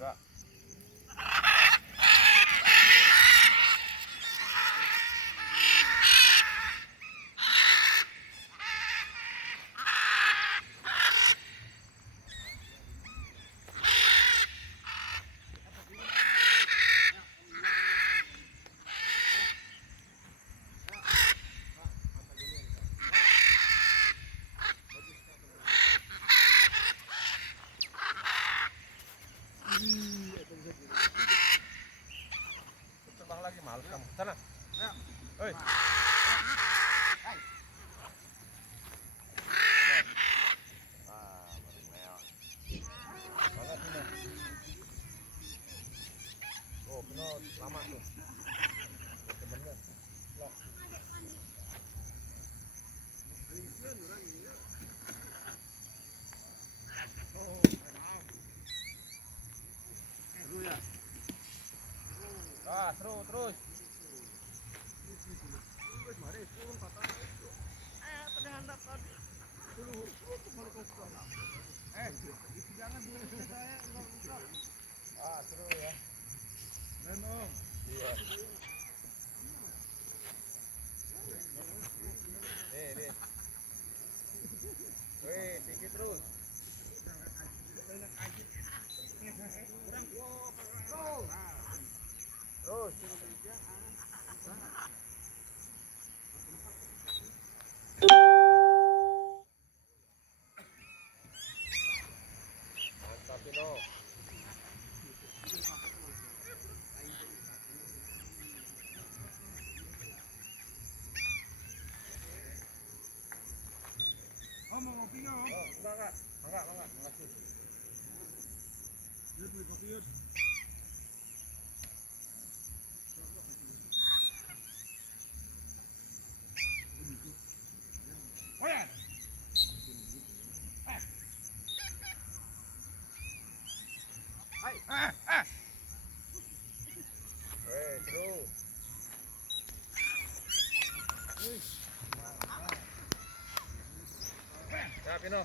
Enggak. Terbang lagi males kamu. Sana. Ayo. Oi. Oh, benar lama tuh. Temennya. Loh. Ah, seru terus. Ah, seru ya. Iya. Nih. Wih, tinggi terus. Terus. Mantap, Pino. Oh, mau ngopi nggak? Oh, enggak. Makasih. Yuk, beli kopi yuk. Oh ya. Hai. Seru. Nah, Pino.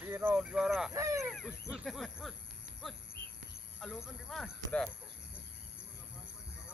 Pino juara. Alukan di mana? Udah.